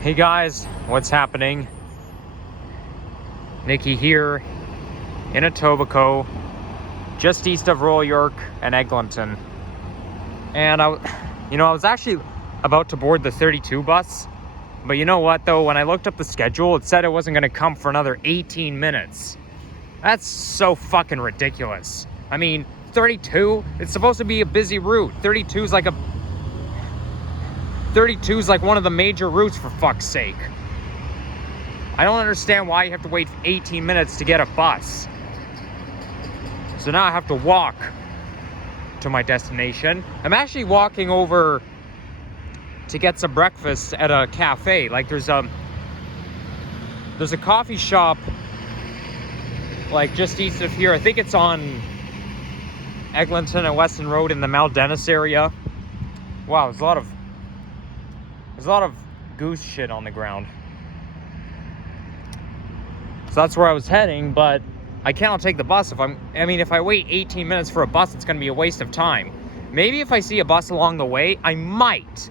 Hey guys, what's happening? Nikki here in Etobicoke, just east of Royal York and Eglinton. And I was actually about to board the 32 bus, but you know what though? When I looked up the schedule, it said it wasn't going to come for another 18 minutes. That's so fucking ridiculous. I mean, 32, it's supposed to be a busy route. 32 is like one of the major routes, for fuck's sake. I don't understand why you have to wait 18 minutes to get a bus. So now I have to walk to my destination. I'm actually walking over to get some breakfast at a cafe. Like there's a coffee shop like just east of here. I think it's on Eglinton and Weston Road in the Mount Dennis area. Wow, there's a lot of goose shit on the ground. So that's where I was heading, but I cannot take the bus if I wait 18 minutes for a bus, it's gonna be a waste of time. Maybe if I see a bus along the way, I might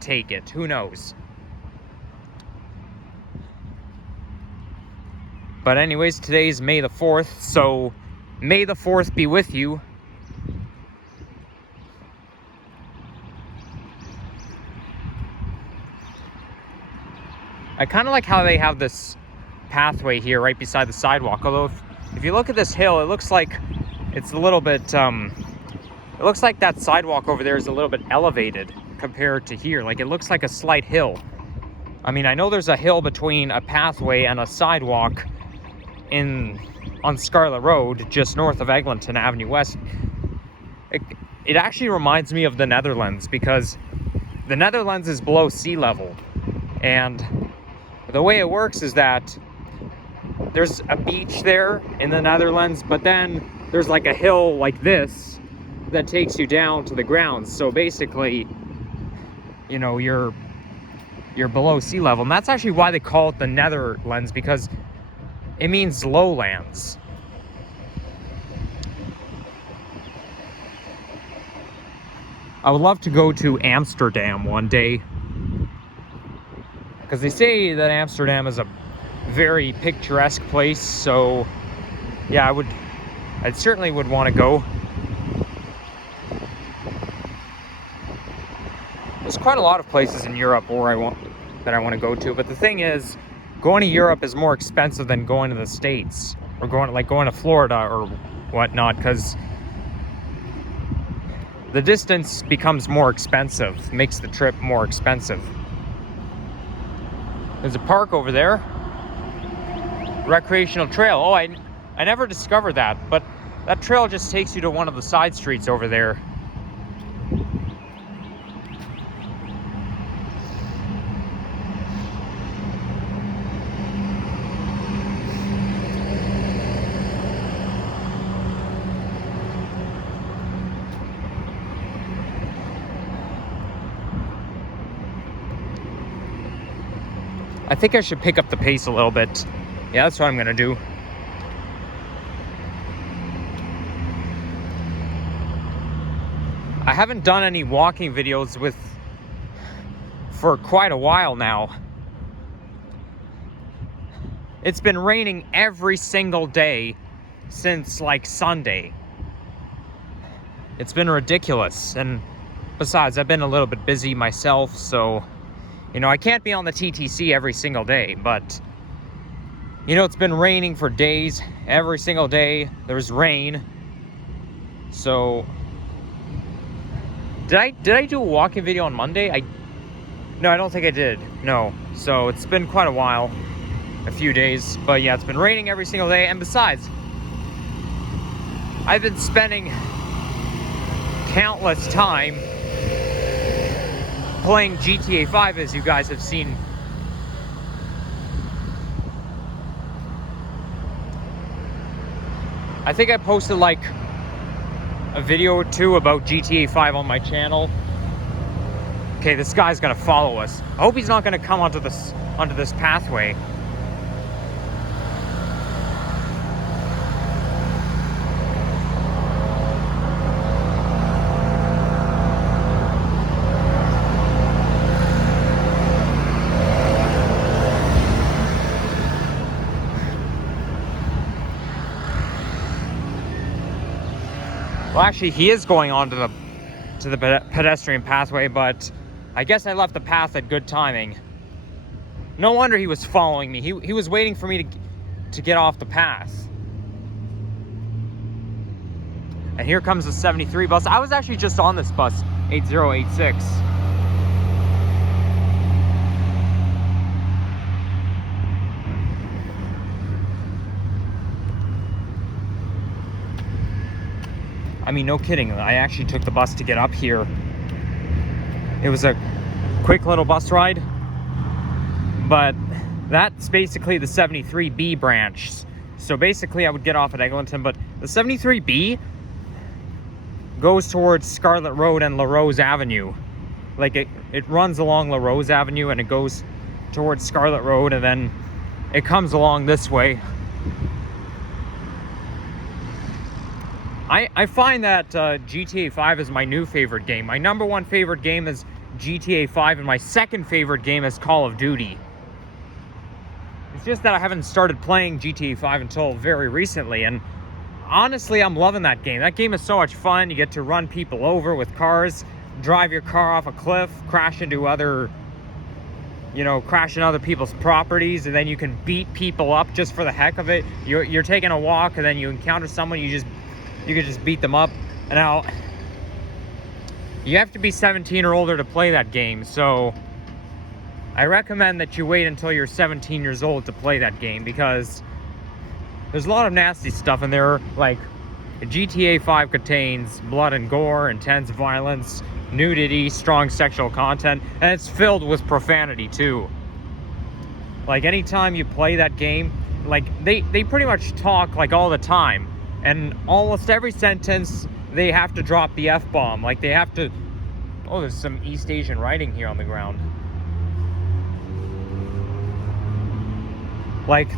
take it, who knows. But anyways, today's May the 4th, so May the 4th be with you. I kind of like how they have this pathway here right beside the sidewalk, although if you look at this hill, it looks like it's a little bit it looks like that sidewalk over there is a little bit elevated compared to here. Like it looks like a slight hill. I mean, I know there's a hill between a pathway and a sidewalk on Scarlet Road just north of Eglinton Avenue West. It actually reminds me of the Netherlands, because the Netherlands is below sea level, and the way it works is that there's a beach there in the Netherlands, but then there's like a hill like this that takes you down to the ground. So basically, you're below sea level. And that's actually why they call it the Netherlands, because it means lowlands. I would love to go to Amsterdam one day, because they say that Amsterdam is a very picturesque place. So yeah, I certainly would want to go. There's quite a lot of places in Europe that I want to go to, but the thing is, going to Europe is more expensive than going to the States, or going to Florida or whatnot, because the distance becomes more expensive, makes the trip more expensive. There's a park over there, recreational trail. Oh, I never discovered that, but that trail just takes you to one of the side streets over there. I think I should pick up the pace a little bit. Yeah, that's what I'm gonna do. I haven't done any walking videos for quite a while now. It's been raining every single day since like Sunday. It's been ridiculous, and besides, I've been a little bit busy myself, so I can't be on the TTC every single day, but it's been raining for days. Every single day there's rain. So did I do a walking video on Monday? No, I don't think I did. No. So it's been quite a while, a few days, but yeah, it's been raining every single day. And besides, I've been spending countless time playing GTA 5, as you guys have seen. I think I posted like a video or two about GTA 5 on my channel. Okay, this guy's gonna follow us. I hope he's not gonna come onto this pathway. Well, actually, he is going on to the pedestrian pathway, but I guess I left the path at good timing. No wonder he was following me. He was waiting for me to get off the path. And here comes the 73 bus. I was actually just on this bus, 8086. I mean, no kidding. I actually took the bus to get up here. It was a quick little bus ride, but that's basically the 73B branch. So basically I would get off at Eglinton, but the 73B goes towards Scarlet Road and La Rose Avenue. Like it runs along La Rose Avenue and it goes towards Scarlet Road, and then it comes along this way. I find that GTA 5 is my new favorite game. My number one favorite game is GTA 5, and my second favorite game is Call of Duty. It's just that I haven't started playing GTA 5 until very recently, and honestly, I'm loving that game. That game is so much fun. You get to run people over with cars, drive your car off a cliff, crash into other people's properties, and then you can beat people up just for the heck of it. You're taking a walk, and then you encounter someone, you can just beat them up. And now, you have to be 17 or older to play that game, so I recommend that you wait until you're 17 years old to play that game, because there's a lot of nasty stuff in there. Like, GTA 5 contains blood and gore, intense violence, nudity, strong sexual content, and it's filled with profanity too. Like, anytime you play that game, like, they pretty much talk like all the time, and almost every sentence they have to drop the F-bomb. Like, they have to... Oh, there's some East Asian writing here on the ground. Like,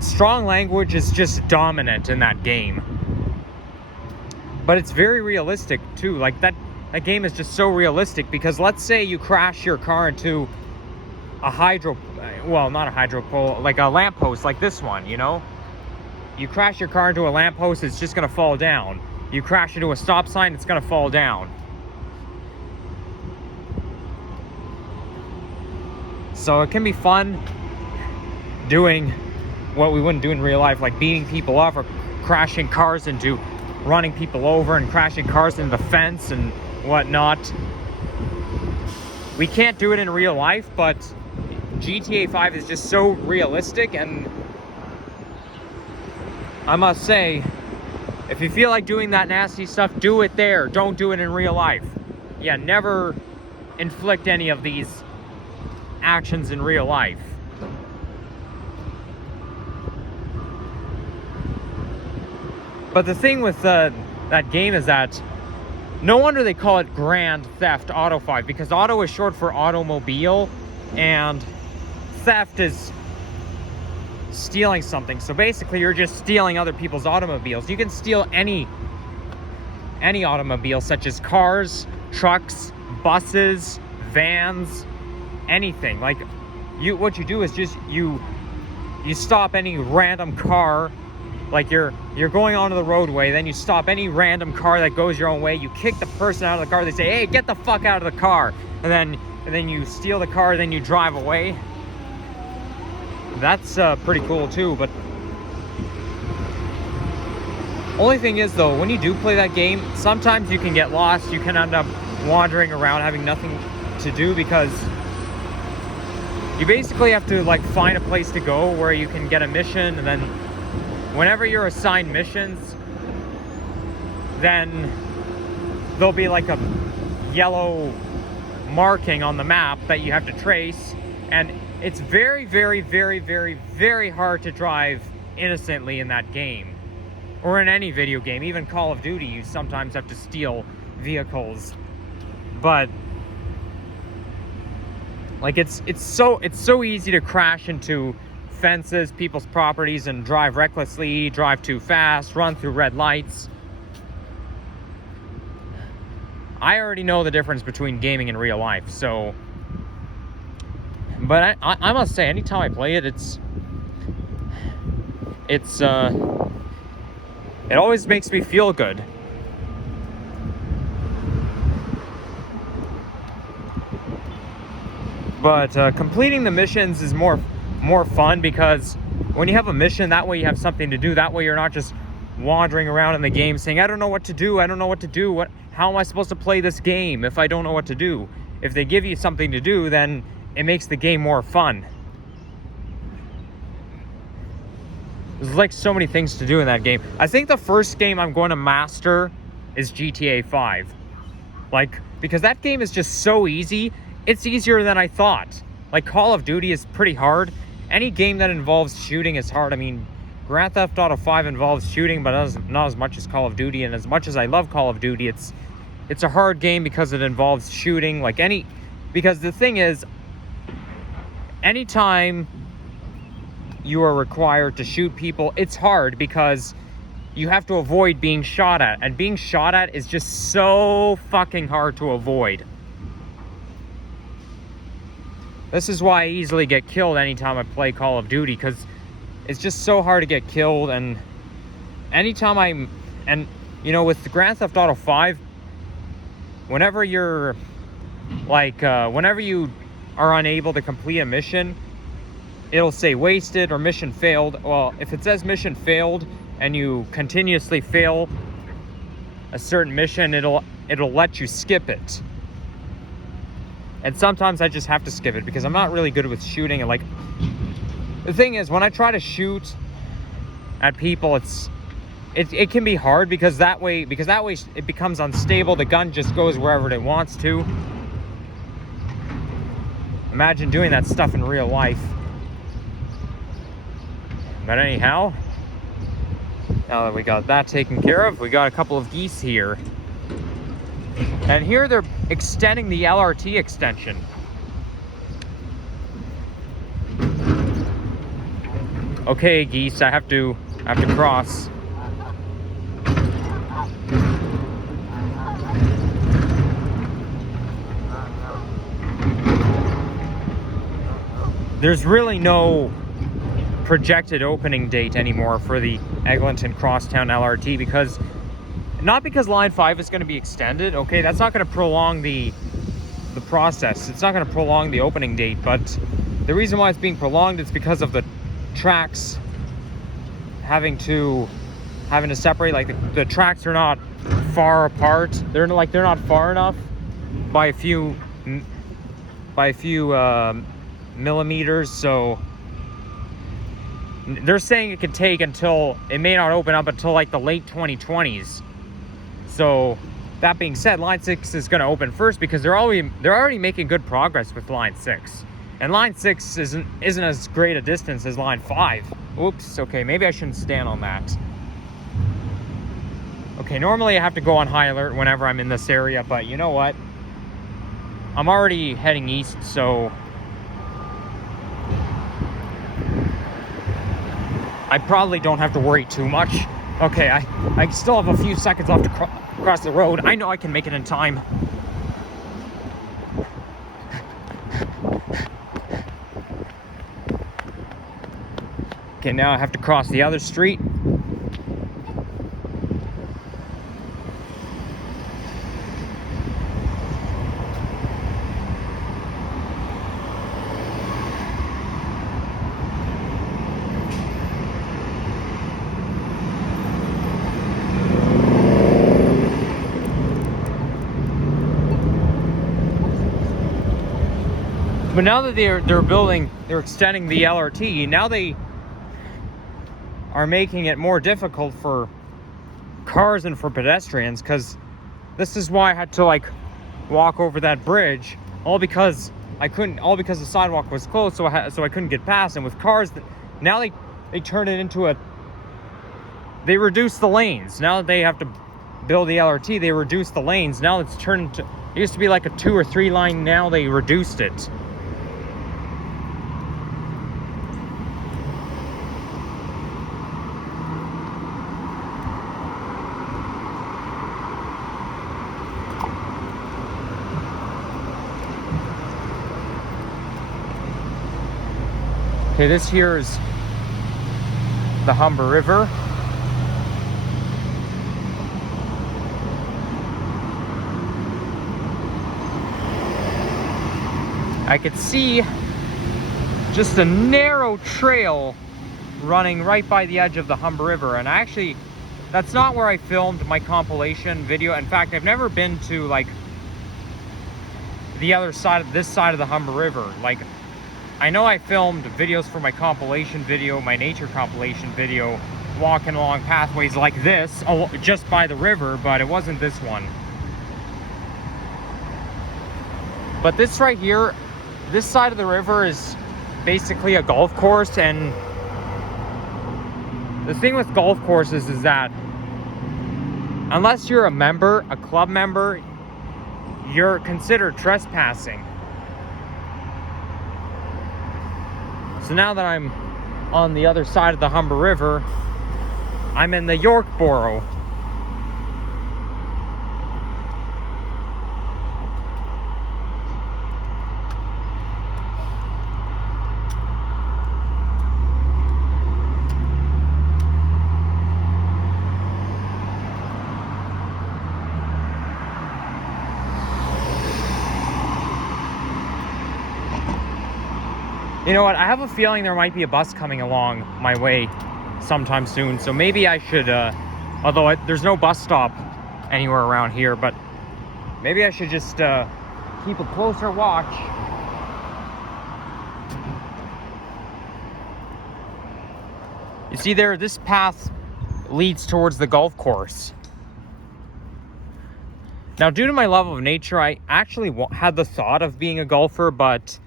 strong language is just dominant in that game. But it's very realistic too. Like, that game is just so realistic, because let's say you crash your car into not a hydro pole, like a lamppost like this one, you know? You crash your car into a lamppost, it's just gonna fall down. You crash into a stop sign, it's gonna fall down. So it can be fun doing what we wouldn't do in real life, like beating people up or crashing cars into, running people over and crashing cars into the fence and whatnot. We can't do it in real life, but GTA 5 is just so realistic, and I must say, if you feel like doing that nasty stuff, do it there. Don't do it in real life. Yeah, never inflict any of these actions in real life. But the thing with that game is that no wonder they call it Grand Theft Auto 5, because auto is short for automobile, and theft is stealing something. So basically, you're just stealing other people's automobiles. You can steal any automobile, such as cars, trucks, buses, vans, anything. Like, what you do is just you stop any random car. Like, you're going onto the roadway, then you stop any random car that goes your own way. You kick the person out of the car. They say, "Hey, get the fuck out of the car!" And then you steal the car. Then you drive away. That's pretty cool too. But only thing is, though, when you do play that game, sometimes you can get lost. You can end up wandering around, having nothing to do, because you basically have to, like, find a place to go where you can get a mission, and then whenever you're assigned missions, then there'll be like a yellow marking on the map that you have to trace, and it's very, very, very, very, very hard to drive innocently in that game, or in any video game. Even Call of Duty, you sometimes have to steal vehicles. But like, it's so easy to crash into fences, people's properties, and drive recklessly, drive too fast, run through red lights. I already know the difference between gaming and real life, so... But I must say, anytime I play it, it always makes me feel good. But completing the missions is more fun, because when you have a mission, that way you have something to do. That way you're not just wandering around in the game saying, I don't know what to do, I don't know what to do, how am I supposed to play this game if I don't know what to do? If they give you something to do, then it makes the game more fun. There's like so many things to do in that game. I think the first game I'm going to master is GTA 5. Like, because that game is just so easy. It's easier than I thought. Like, Call of Duty is pretty hard. Any game that involves shooting is hard. I mean, Grand Theft Auto 5 involves shooting, but not as much as Call of Duty. And as much as I love Call of Duty, it's a hard game because it involves shooting. Because the thing is, anytime you are required to shoot people, it's hard because you have to avoid being shot at. And being shot at is just so fucking hard to avoid. This is why I easily get killed anytime I play Call of Duty, because it's just so hard to get killed. And anytime with the Grand Theft Auto 5, whenever you're whenever you are unable to complete a mission, it'll say wasted or mission failed. Well, if it says mission failed and you continuously fail a certain mission, it'll let you skip it. And sometimes I just have to skip it because I'm not really good with shooting. And the thing is, when I try to shoot at people, it can be hard because that way it becomes unstable. The gun just goes wherever it wants to. Imagine doing that stuff in real life. But anyhow, now that we got that taken care of, we got a couple of geese here. And here they're extending the LRT extension. Okay, geese, I have to cross. There's really no projected opening date anymore for the Eglinton Crosstown LRT, because Line 5 is going to be extended. Okay, that's not going to prolong the process. It's not going to prolong the opening date, but the reason why it's being prolonged is because of the tracks having to separate. Like the tracks are not far apart. They're not far enough by a few millimeters. So they're saying it could take it may not open up until like the late 2020s. So that being said, Line 6 is going to open first because they're already making good progress with Line 6. And Line 6 isn't as great a distance as Line 5. Oops, okay, maybe I shouldn't stand on that. Okay, normally I have to go on high alert whenever I'm in this area, but you know what? I'm already heading east, so I probably don't have to worry too much. Okay, I still have a few seconds left to cross the road. I know I can make it in time. Okay, now I have to cross the other street. But now that they're extending the LRT, now they are making it more difficult for cars and for pedestrians, because this is why I had to walk over that bridge, all because the sidewalk was closed, so I couldn't get past. And with cars, now they turn it into they reduce the lanes. Now that they have to build the LRT, they reduce the lanes. Now it's turned into, it used to be like a 2 or 3 line, now they reduced it. Okay, this here is the Humber River. I could see just a narrow trail running right by the edge of the Humber River. And actually, that's not where I filmed my compilation video. In fact, I've never been to like the other side of this side of the Humber River. Like, I know I filmed videos for my compilation video, my nature compilation video, walking along pathways like this, just by the river, but it wasn't this one. But this right here, this side of the river is basically a golf course, and the thing with golf courses is that unless you're a member, a club member, you're considered trespassing. So now that I'm on the other side of the Humber River, I'm in the York Borough. You know what? I have a feeling there might be a bus coming along my way sometime soon. So maybe I should, although there's no bus stop anywhere around here, but maybe I should just keep a closer watch. You see there, this path leads towards the golf course. Now, due to my love of nature, I actually had the thought of being a golfer, but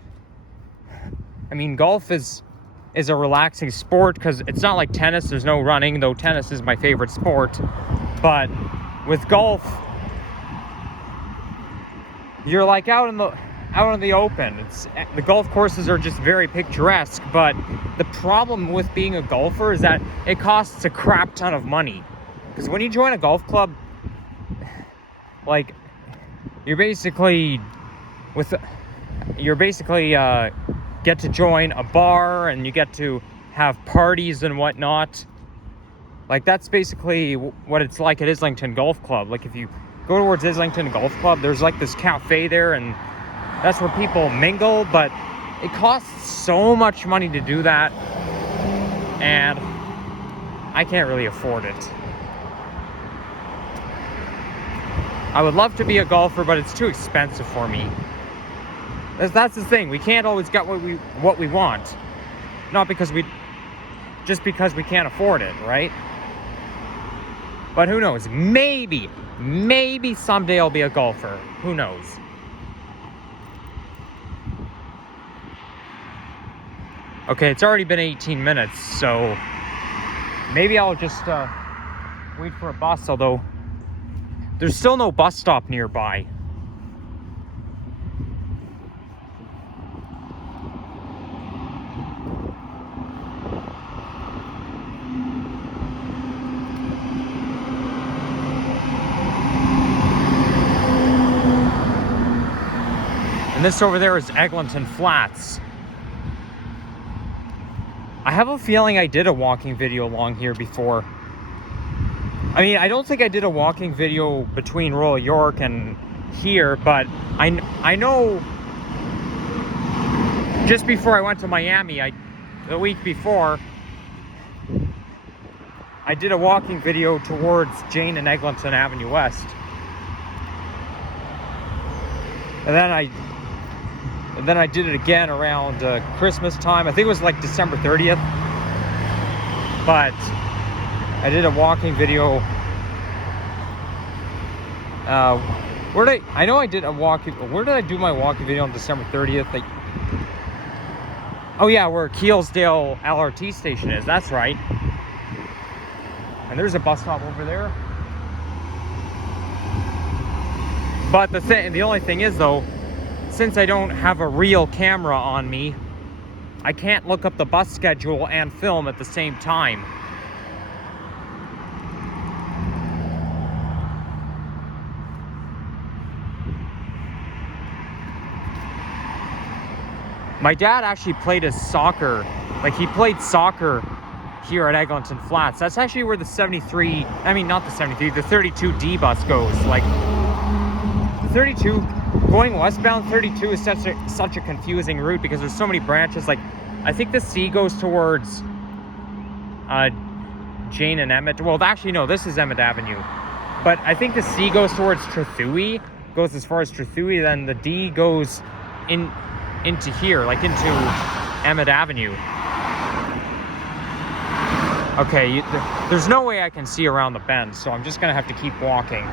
I mean, golf is a relaxing sport because it's not like tennis. There's no running, though tennis is my favorite sport. But with golf, you're like out in the open. The golf courses are just very picturesque. But the problem with being a golfer is that it costs a crap ton of money. Because when you join a golf club, like you're basically get to join a bar and you get to have parties and whatnot. Like, that's basically what it's like at Eglinton Golf Club. Like, if you go towards Eglinton Golf Club, there's like this cafe there, and that's where people mingle, but it costs so much money to do that, and I can't really afford it. I would love to be a golfer, but it's too expensive for me. That's the thing. We can't always get what we want. Not because just because we can't afford it, right? But who knows? Maybe someday I'll be a golfer. Who knows? Okay, it's already been 18 minutes, so maybe I'll just wait for a bus, although there's still no bus stop nearby. And this over there is Eglinton Flats. I have a feeling I did a walking video along here before. I mean, I don't think I did a walking video between Royal York and here, but I know just before I went to Miami, the week before, I did a walking video towards Jane and Eglinton Avenue West. And then I did it again around Christmas time. I think it was like December 30th. But I did a walking video. Where did I do my walking video on December 30th? Oh yeah, where Keelsdale LRT station is. That's right. And there's a bus stop over there. But the only thing is though, since I don't have a real camera on me, I can't look up the bus schedule and film at the same time. My dad actually played soccer. Like, he played soccer here at Eglinton Flats. That's actually where the 32D bus goes. Like, the 32, going westbound 32 is such a confusing route because there's so many branches. Like, I think the C goes towards Jane and Emmett. Well, actually, no, this is Emmett Avenue. But I think the C goes towards Trethewey, goes as far as Trethewey, then the D goes into here, like into Emmett Avenue. Okay, there's no way I can see around the bend, so I'm just gonna have to keep walking.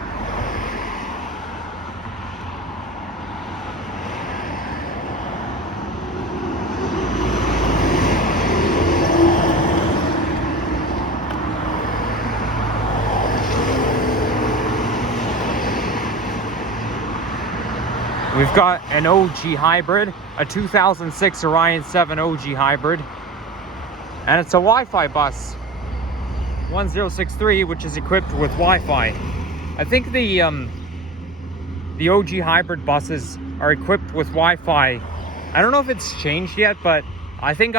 We've got an OG hybrid, a 2006 Orion 7 OG hybrid, and it's a Wi-Fi bus, 1063, which is equipped with Wi-Fi. I think the OG hybrid buses are equipped with Wi-Fi. I don't know if it's changed yet, but I think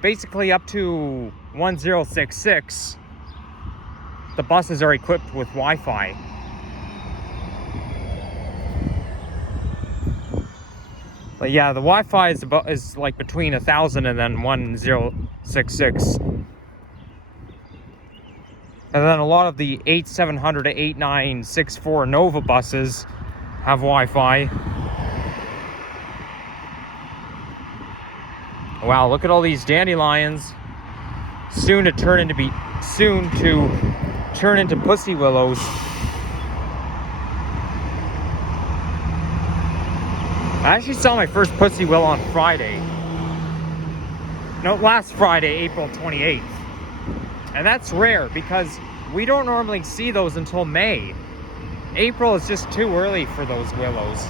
basically up to 1066, the buses are equipped with Wi-Fi. But yeah, the Wi-Fi is like between 1000 and then 1066. And then a lot of the 8700 to 8964 Nova buses have Wi-Fi. Wow, look at all these dandelions. Soon to turn into pussy willows. I actually saw my first pussy willow on Friday. No, last Friday, April 28th. And that's rare because we don't normally see those until May. April is just too early for those willows.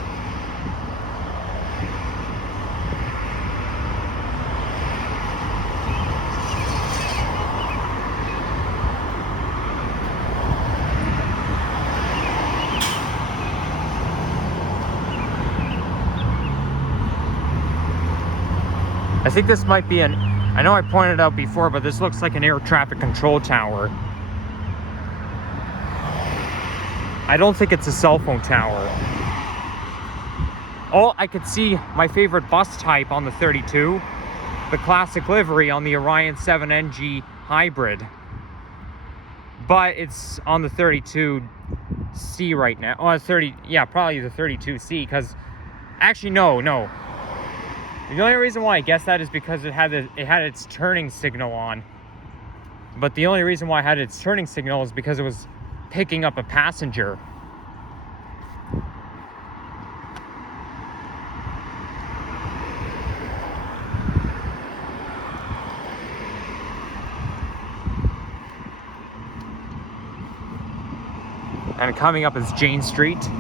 I think this might be I know I pointed out before, but this looks like an air traffic control tower. I don't think it's a cell phone tower. Oh, I could see my favorite bus type on the 32, the classic livery on the Orion 7 NG hybrid. But it's on the 32C right now. Oh, probably the 32C, because actually no. The only reason why I guess that is because it had its turning signal on. But the only reason why I had its turning signal is because it was picking up a passenger. And coming up is Jane Street.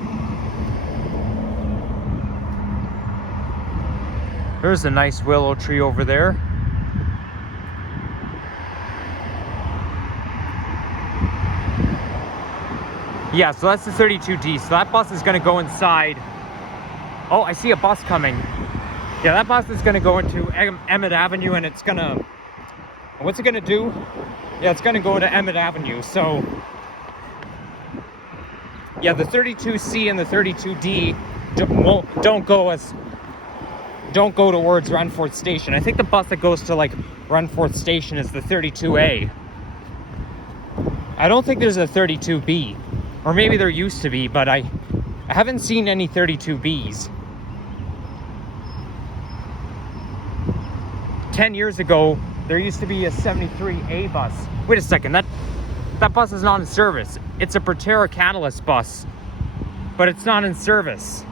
There's a nice willow tree over there. Yeah, so that's the 32D. So that bus is going to go inside. Oh, I see a bus coming. Yeah, that bus is going to go into Emmett Avenue, and it's going to... What's it going to do? Yeah, it's going to go into Emmett Avenue. So, yeah, the 32C and the 32D don't go towards Runforth Station. I think the bus that goes to like Runforth Station is the 32A. I don't think there's a 32B. Or maybe there used to be, but I haven't seen any 32Bs. 10 years ago, there used to be a 73A bus. Wait a second, that bus is not in service. It's a Proterra Catalyst bus, but it's not in service.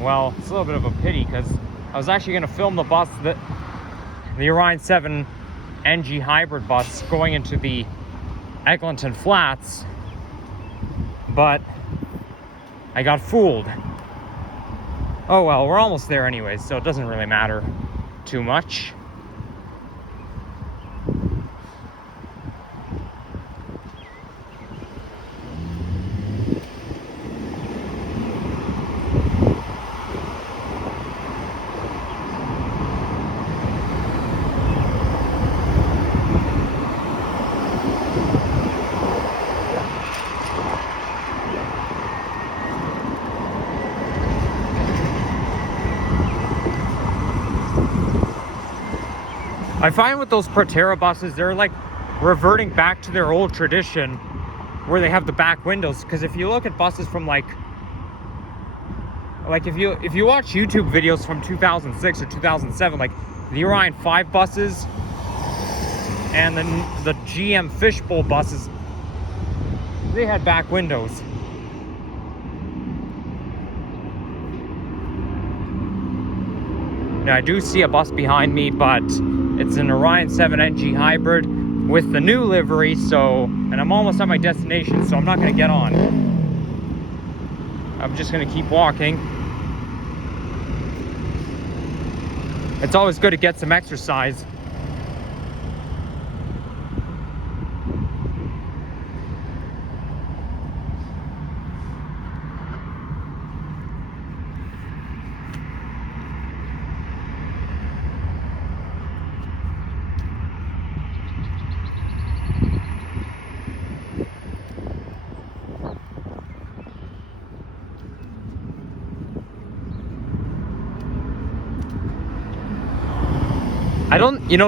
Well, it's a little bit of a pity because I was actually going to film the bus, the Orion 7 NG hybrid bus going into the Eglinton Flats, but I got fooled. Oh well, we're almost there anyways, so it doesn't really matter too much. I find with those Proterra buses, they're like reverting back to their old tradition where they have the back windows. Because if you look at buses from like if you watch YouTube videos from 2006 or 2007, like the Orion 5 buses and then the GM Fishbowl buses, they had back windows. Now I do see a bus behind me, but it's an Orion 7 NG hybrid with the new livery, and I'm almost at my destination, so I'm not gonna get on. I'm just gonna keep walking. It's always good to get some exercise.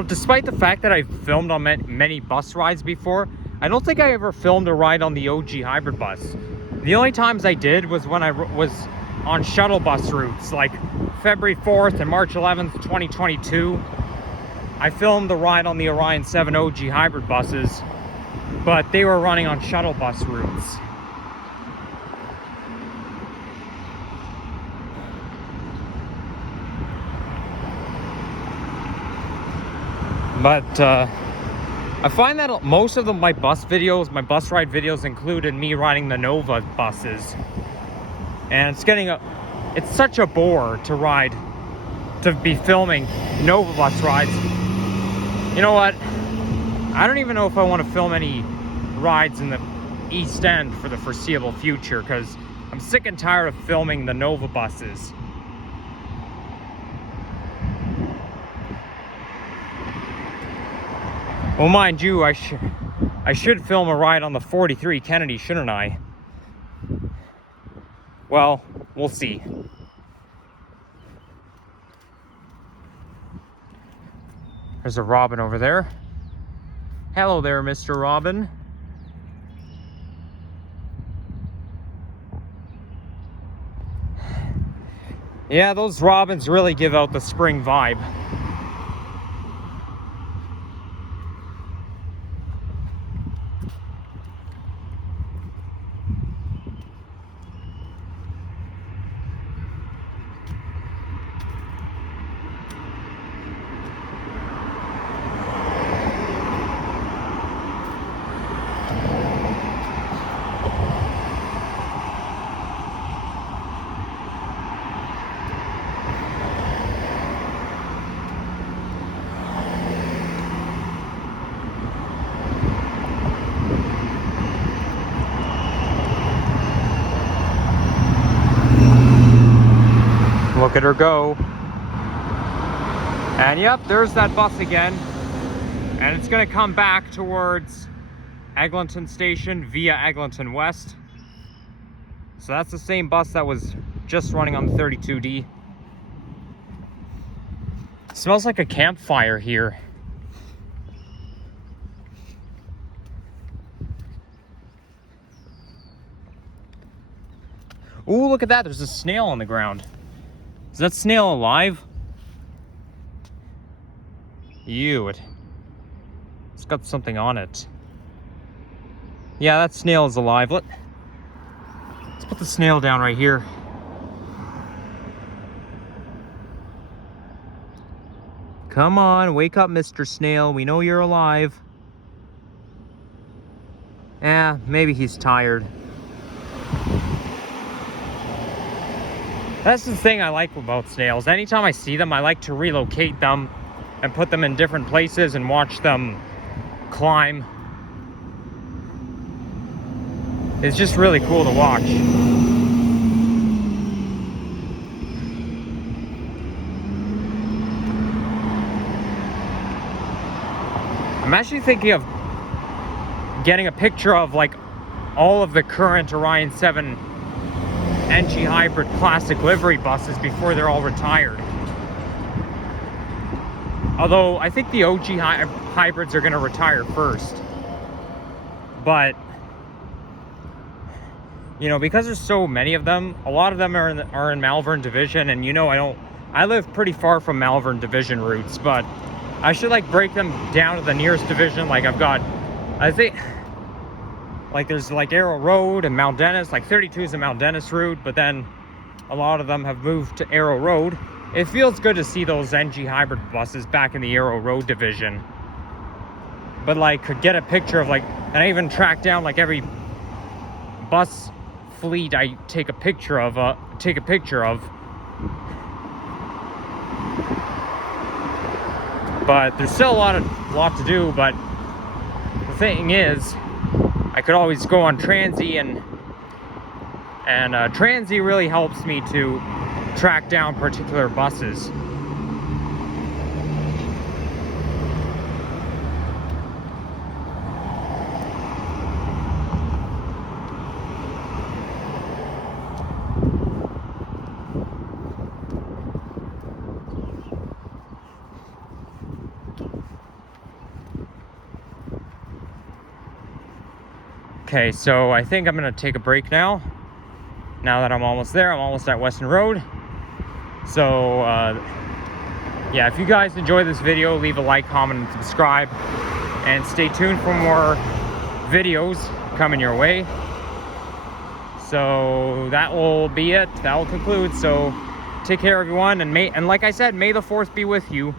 Despite the fact that I've filmed on many bus rides before, I don't think I ever filmed a ride on the OG hybrid bus. The only times I did was when I was on shuttle bus routes, like February 4th and March 11th, 2022. I filmed the ride on the Orion 7 OG hybrid buses, but they were running on shuttle bus routes. But I find that most of my bus ride videos included me riding the Nova buses. And it's such a bore to be filming Nova bus rides. You know what? I don't even know if I want to film any rides in the East End for the foreseeable future, because I'm sick and tired of filming the Nova buses. Well, mind you, I should film a ride on the 43 Kennedy, shouldn't I? Well, we'll see. There's a robin over there. Hello there, Mr. Robin. Yeah, those robins really give out the spring vibe. Look at her go. And yep, there's that bus again. And it's gonna come back towards Eglinton Station via Eglinton West. So that's the same bus that was just running on the 32D. It smells like a campfire here. Ooh, look at that, there's a snail on the ground. Is that snail alive? Ew, it's got something on it. Yeah, that snail is alive. Let's put the snail down right here. Come on, wake up, Mr. Snail. We know you're alive. Maybe he's tired. That's the thing I like about snails. Anytime I see them, I like to relocate them and put them in different places and watch them climb. It's just really cool to watch. I'm actually thinking of getting a picture of like all of the current Orion 7 NG hybrid classic livery buses before they're all retired. Although I think the OG hybrids are going to retire first. But, you know, because there's so many of them, a lot of them are in Malvern Division. And, you know, I live pretty far from Malvern Division routes, but I should like break them down to the nearest division. Like I think, like there's like Arrow Road and Mount Dennis, like 32 is a Mount Dennis route, but then a lot of them have moved to Arrow Road. It feels good to see those NG hybrid buses back in the Arrow Road division. But like, could get a picture of like, and I even track down like every bus fleet I take a picture of. But there's still a lot to do. But the thing is, I could always go on Transy, and Transy really helps me to track down particular buses. Okay, so I think I'm gonna take a break now that I'm almost there. I'm almost at Weston Road. So yeah, if you guys enjoy this video, leave a like, comment, and subscribe, and stay tuned for more videos coming your way. So that will be it. That will conclude. So take care, everyone, and like I said, may the 4th be with you.